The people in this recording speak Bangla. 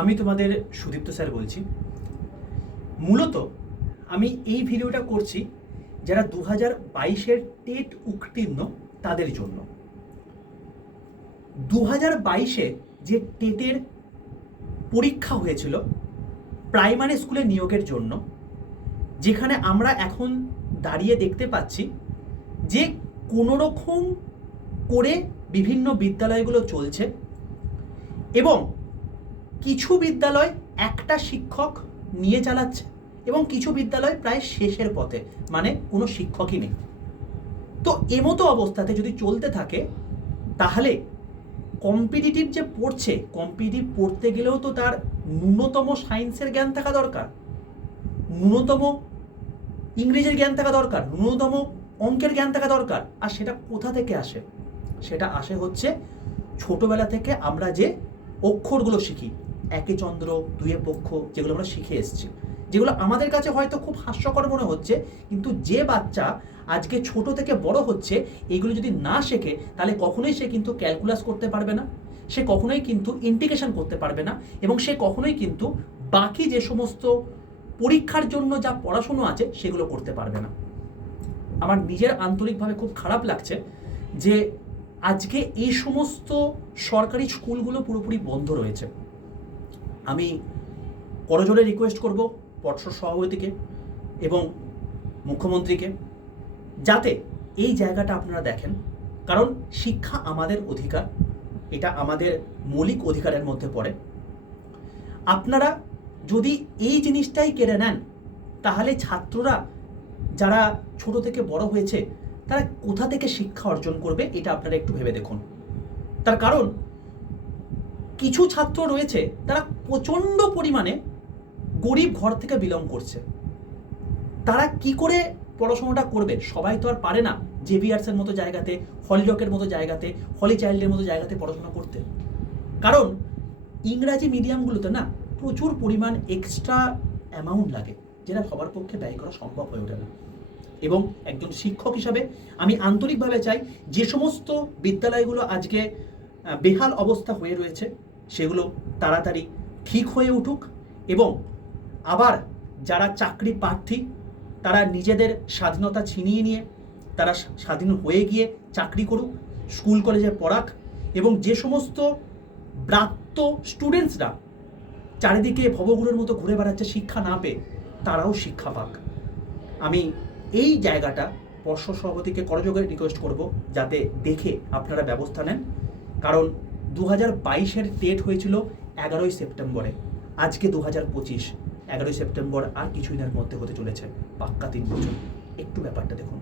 আমি তোমাদের সুদীপ্ত স্যার বলছি। মূলত আমি এই ভিডিওটা করছি যারা 2022-এর টেট উত্তীর্ণ তাদের জন্য। 2022-এ যে টেটের পরীক্ষা হয়েছিল প্রাইমারি স্কুলে নিয়োগের জন্য, যেখানে আমরা এখন দাঁড়িয়ে দেখতে পাচ্ছি যে কোনো রকম করে বিভিন্ন বিদ্যালয়গুলো চলছে এবং কিছু বিদ্যালয় একটা শিক্ষক নিয়ে চালাচ্ছে এবং কিছু বিদ্যালয় প্রায় শেষের পথে, মানে কোনো শিক্ষকই নেই। তো এমতো অবস্থাতে যদি চলতে থাকে তাহলে কম্পিটিটিভ যে পড়ছে, কম্পিটিটিভ পড়তে গেলেও তো তার ন্যূনতম সায়েন্সের জ্ঞান থাকা দরকার, ন্যূনতম ইংরেজির জ্ঞান থাকা দরকার, ন্যূনতম অঙ্কের জ্ঞান থাকা দরকার। আর সেটা কোথা থেকে আসে? সেটা আসে হচ্ছে ছোটবেলা থেকে আমরা যে অক্ষরগুলো শিখি, একে চন্দ্র দুয়ে পক্ষ, যেগুলো আমরা শিখে এসেছি, যেগুলো আমাদের কাছে হয়তো খুব হাস্যকর মনে হচ্ছে, কিন্তু যে বাচ্চা আজকে ছোট থেকে বড় হচ্ছে এগুলো যদি না শেখে তাহলে কখনোই সে কিন্তু ক্যালকুলাস করতে পারবে না, সে কখনোই কিন্তু ইন্টিগ্রেশন করতে পারবে না, এবং সে কখনোই কিন্তু বাকি যে সমস্ত পরীক্ষার জন্য যা পড়াশুনো আছে সেগুলো করতে পারবে না। আমার নিজের আন্তরিকভাবে খুব খারাপ লাগছে যে আজকে এই সমস্ত সরকারি স্কুলগুলো পুরোপুরি বন্ধ রয়েছে। আমি করজোড়ে রিকোয়েস্ট করব পর্ষদ সভাপতিকে এবং মুখ্যমন্ত্রীকে যাতে এই জায়গাটা আপনারা দেখেন, কারণ শিক্ষা আমাদের অধিকার, এটা আমাদের মৌলিক অধিকারের মধ্যে পড়ে। আপনারা যদি এই জিনিসটাই কেড়ে নেন তাহলে ছাত্ররা যারা ছোট থেকে বড় হয়েছে তারা কোথা থেকে শিক্ষা অর্জন করবে, এটা আপনারা একটু ভেবে দেখুন। তার কারণ কিছু ছাত্র রয়েছে তারা প্রচণ্ড পরিমাণে গরিব ঘর থেকে বিলং করছে, তারা কি করে পড়াশোনাটা করবে? সবাই তো আর পারে না জেভিয়ার্সের মতো জায়গাতে, হলিডকের মতো জায়গাতে, হলি চাইল্ডের মতো জায়গাতে পড়াশোনা করতে। কারণ ইংরাজি মিডিয়ামগুলোতে না প্রচুর পরিমাণ এক্সট্রা অ্যামাউন্ট লাগে, যেটা সবার পক্ষে ব্যয় করা সম্ভব হয়ে ওঠে না। এবং একজন শিক্ষক হিসাবে আমি আন্তরিকভাবে চাই যে সমস্ত বিদ্যালয়গুলো আজকে বেহাল অবস্থা হয়ে রয়েছে সেগুলো তাড়াতাড়ি ঠিক হয়ে উঠুক, এবং আবার যারা চাকরি প্রার্থী তারা নিজেদের স্বাধীনতা ছিনিয়ে নিয়ে তারা স্বাধীন হয়ে গিয়ে চাকরি করুক, স্কুল কলেজে পড়াক, এবং যে সমস্ত ব্রাত্য স্টুডেন্টসরা চারিদিকে ভবঘুরের মতো ঘুরে বেড়াচ্ছে শিক্ষা না পেয়ে, তারাও শিক্ষা পাক। আমি এই জায়গাটা পর্ষদ সভাপতিকে করজোড়ে রিকোয়েস্ট করব যাতে দেখে আপনারা ব্যবস্থা নেন। কারণ 2022-এর টেট হয়েছিল 11ই সেপ্টেম্বরে, আজকে 2025, 11ই সেপ্টেম্বর আর কিছুদিনের মধ্যে হতে চলেছে, পাক্কা 3 বছর। একটু ব্যাপারটা দেখুন।